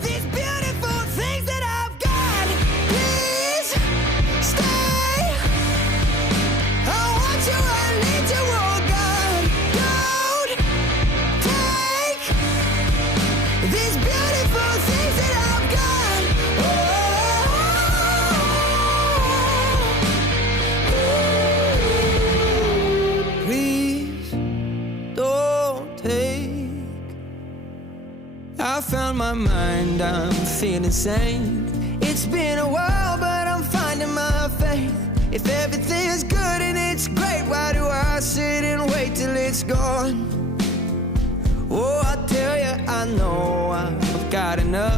these beautiful things that I've got. Please stay. I want you, I need you, oh God. Don't take these beautiful things that I've got. Please don't take. I found my mind, I'm feeling sane. It's been a while, but I'm finding my faith. If everything's good and it's great, why do I sit and wait till it's gone? Oh, I tell you, I know I've got enough.